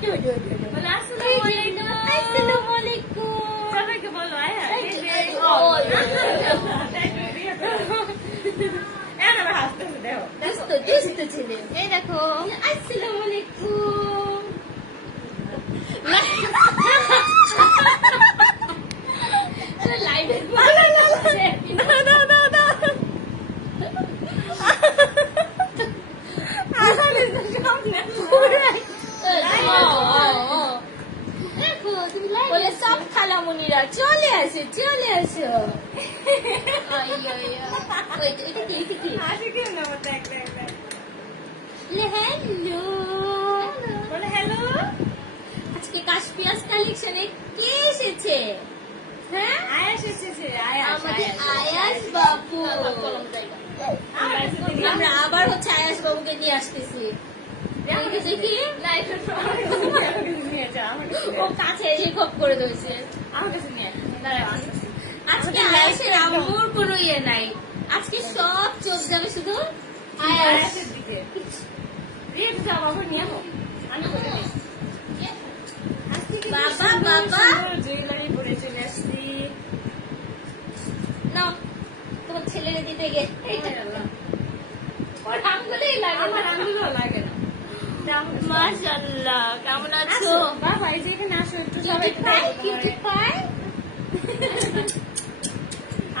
আসসালামু আলাইকুম সবাইকে বলো ছেলে এই দেখো আসসালামু আলাইকুম লাইভে বলে সব খালামুনিরা চলে আসে হ্যালো আজকে কাশপিয়াস কালেকশনে কে এসেছে? হ্যাঁ আয়াস এসেছে আমাদের আয়াস বাবু। আমরা আবার হচ্ছে আয়াস বাবুকে নিয়ে আসতেছি। ও কাছে এসে খপ করে দিয়েছে আমার কাছে নিয়ে। আজকে আয়াসের আম্মুর কোনো ইয়ে নাই, আজকে সব চোখ যাবে শুধু আয়াসের দিকে। বাবা বাবা জুয়েলারি পরে চলে আসছি না তোমার ছেলের দিতে গে ওর আঙ্গুলেই লাগে, আমার আঙ্গুলও লাগে না। মাশাআল্লাহ কেমন আছো বাবা? এই যে এখানে আসো একটু সবাই কিউটি পাই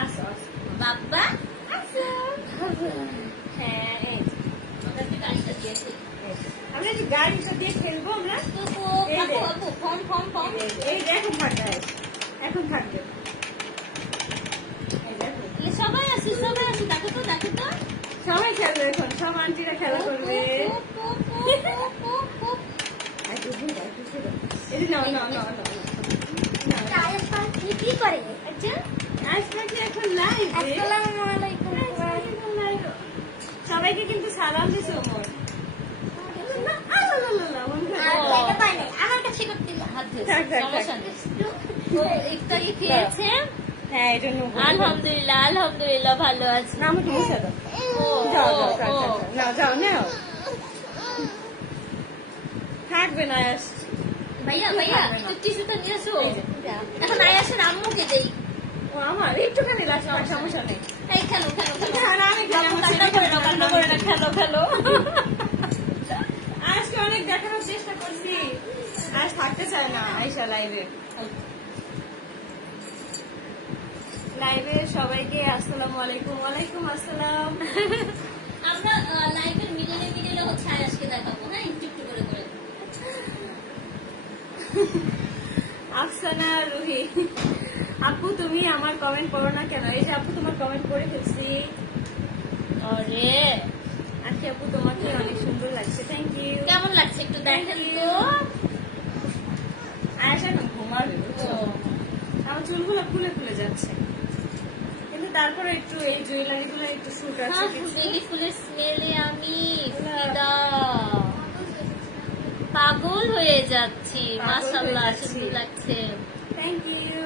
আসো বাবা আসো। হ্যাঁ এই আমরা কি গাড়িটা দিয়েছি, আমরা যে গাড়িটা দিয়ে খেলবো আমরা। এই এখন থাকবে, এখন থাকবে সবাই আসি দেখো তো সবাই খেলবে এখন, সব আন্টিরা খেলা করবে। কি করে এখন লাইভ? আসসালামু আলাইকুম সবাইকে কিন্তু সালাম দিছে ওমর। আমার কাছে ইফতারি খেয়েছে? হ্যাঁ আলহামদুলিল্লাহ আলহামদুলিল্লাহ ভালো আছি। না আমাকে মুছে দাও, যাও নাও থাকবে না ভাইয়া টিস্যুটা নিয়ে আসো। এখন আয়াসের আম্মুকে দেই। ও আমার একটুখানি লাগছে, সমস্যা নেই। এই খেলো আজকে অনেক দেখানোর চেষ্টা করছি, আজ থাকতে চায় না আয়শা লাইভে সবাইকে আসসালামু আলাইকুম। ওয়ালাইকুম আসসালাম। আমরা লাইভের মিডিলে হচ্ছে আয়াসকে দেখাবো। হ্যাঁ একটু করে আফসানা রুহি আপু তুমি আমার কমেন্ট পড়ো না কেন? এই যে আপু তোমার কমেন্ট পড়ে ফেলছি। আরে আচ্ছা আপু তোমাকে অনেক সুন্দর লাগছে, থ্যাংক ইউ। কেমন লাগছে একটু দেখেন তো। আয়াসা এখন ঘুমাবে, আমার চুলগুলো খুলে যাচ্ছে, কিন্তু তারপরে একটু এই জুয়েলারি গুলো একটু শুট আছে। বেলি ফুলের স্মেলে আমি পাগল হয়ে যাচ্ছি। মাশাআল্লাহ সুন্দর লাগছে, থ্যাংক ইউ।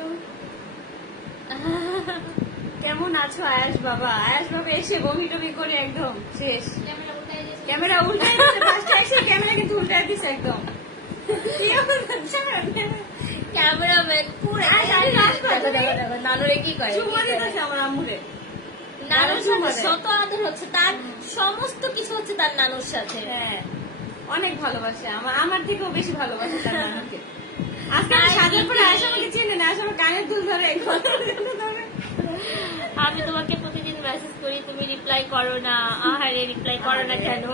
কেমন আছো আয়াস বাবা? আয়াস বাবা এসে বমি টমি করে একদম শেষ। ক্যামেরা উল্টাই দিচ্ছে, ফার্স্টে এসে ক্যামেরা কিন্তু উল্টাই দিচ্ছে একদম। ক্যামেরাম্যান পুরো নানুরে কি করে আমার আম্মুরে, নানুর সাথে শত আদর হচ্ছে, তার সমস্ত কিছু হচ্ছে তার নানুর সাথে। হ্যাঁ অনেক ভালোবাসে, আমার থেকেও বেশি ভালোবাসে তার নানুকে। আজকে সাজার পরে আয়সা আমাকে চেনে না, আয়সা আমার কানের দুল ধরে। আমি তোমাকে প্রতিদিন মেসেজ করি, তুমি রিপ্লাই করো না। আহারে রিপ্লাই করো না কেন?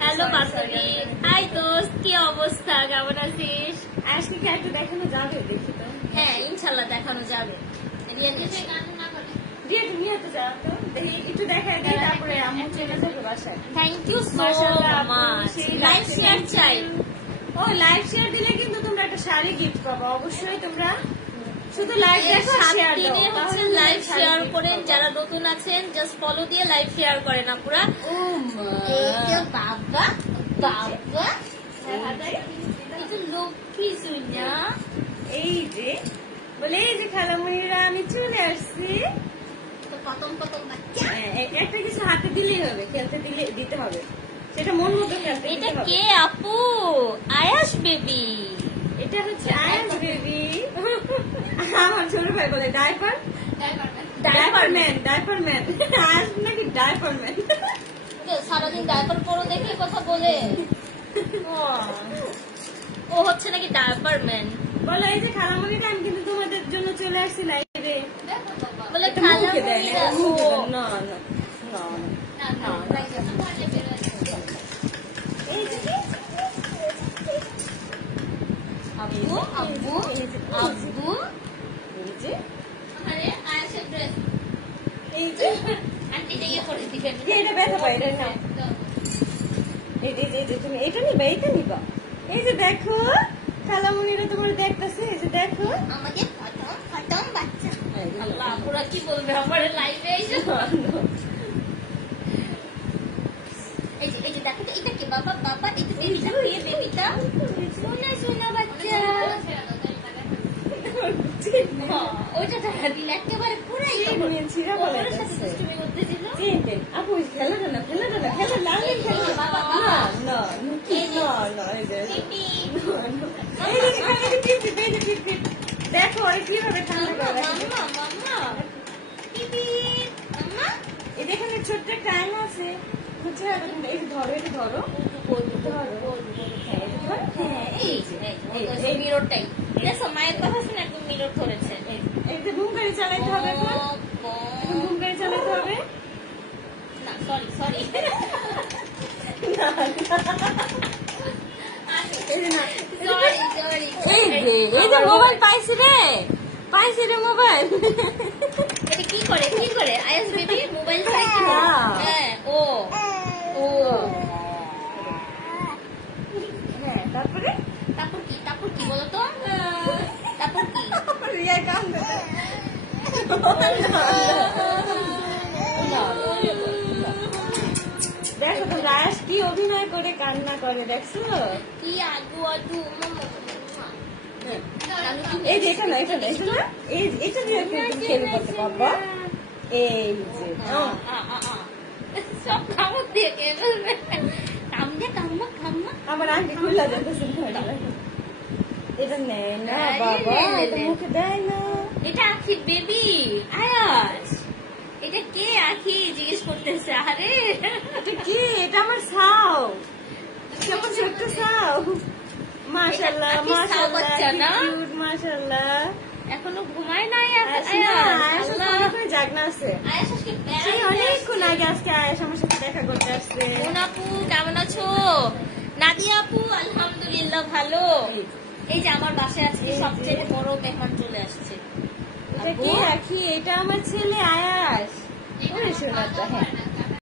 হ্যালো বাসুরি, হাই দোস্ত, কি অবস্থা, কেমন আছিস? আজকে কি একটু দেখানো যাবে? দেখি তো। হ্যাঁ ইনশাল্লাহ দেখানো যাবে। একটু দেখায় দিই, তারপরে আম্মু চলে যাবে বাসায়। Thank you so much. Live share চাই। ও লাইভ শেয়ার দিলে কিন্তু তোমরা একটা শাড়ি গিফট পাবো অবশ্যই। তোমরা শুধু লাইভ দেখো, শেয়ার দাও, তাহলে লাইভ শেয়ার করেন। যারা নতুন আছেন জাস্ট ফলো দিয়ে লাইভ শেয়ার করেন আপুরা। ও বাবা বাবা লক্ষ্মী সুইনা, এই যে বলে এই যে খালামুনিরা আমি চলে আসছি। একটা কিছু হাতে দিলেই হবে, খেলতে দিতে হবে, সেটা মন মতো খেলতে। এটা কে আপু? বেবি, এটা হচ্ছে আয়াস বেবি। আমার ছোট ভাই বলে ডাইপার ডাইপারম্যান ডাইপারম্যান। আয়াস নাকি ডাইপারম্যান। সারাদিন ডায়াপার পরো দেখে কথা বলে। ও হচ্ছে নাকি ডায়াপারম্যান। বলো এই যে খালামণিটা আমি কিন্তু তোমাদের জন্য চলে আসছি লাইভে। বলে খালামণিরা না আব্বু আব্বু আব্বু এই যে আরে আয়েশা ড্রেস এই যে আন্টি দিয়ে করে দিবেন। এটা ব্যথা পাই এটা না। এই যে তুমি এটা নিবা, এটা নিবা। এই যে দেখো খালামণিরা তোমার দেখতেছে। এই যে দেখো আমাদের প্রথম বাচ্চা। আল্লাহ পুরা কি বলবে আমার লাইভে এসে। এই যে দেখো তো এটা কি বাবা বাবা এই বেবিটা কে বেবিটা সোনা বাচ্চা। ওইটা তো হাদিল একেবারে পুরাই ছিড়া বলে তুমি করতে ছিল। আপু খেলা না খেলা না খেলা লাগে খেলা বাবা না না কি না না এই যে এই যে খালি টিপ দেখো এই কিভাবে ঠান্ডা করে মাম্মা মাম্মা পিপি মাম্মা। এই দেখেন ছোট্ট একটা আয়না আছে বুঝছো। এই ধরো এটা ধরো এই মিররটাই দেখো মায়ের কথা শুনে একদম মিরর ধরেছে। এই যে ঘুম গাড়ি চালাতে হবে, ঘুম গাড়ি চালাতে হবে। না সরি সরি মোবাইল পাইছি রে মোবাইল। এটা কি করে আয়াস বেবি মোবাইল চাইছে। হ্যাঁ ও হ্যাঁ তারপরে তারপর কি বলো তো? তারপর কি রিয়া কান্দে। দেখো তো রায়াস কি অভিনয় করে কান্না করে দেখছো কি আগু আগু। এই যে এটা না এটা দিয়ে খেলে করতে পারবা। এই যে সব খাবার দিয়ে খেয়ে ফেলবে। কাম্মা আমার আগে খুললা যেতেছে। এটা নেয় না বাবা, এটা মুখে দেয় না। এটা আখি বেবি আয়াস। এটা কে আখি জিজ্ঞেস করতেছে। আরে এটা কি? এটা আমার সাও, কেমন ছোট্ট সাও। মাশাআল্লাহ মাশাআল্লাহ কিউট মাশাআল্লাহ। এখনো ঘুমায় না আয়াস জাগনা আছে। আয়াস আজকে সেই অনেকক্ষণ আগে আজকে আয়াস আমার সাথে দেখা করতে আসছে। আপু কেমন আছো? নাদিয়া আপু আলহামদুলিল্লাহ ভালো। এই যে আমার বাসায় আজকে সবচেয়ে বড় মেহমান চলে আসছে। এটা কি আখি? এটা আমার ছেলে আয়াস। ওরে শোনাটা। হ্যাঁ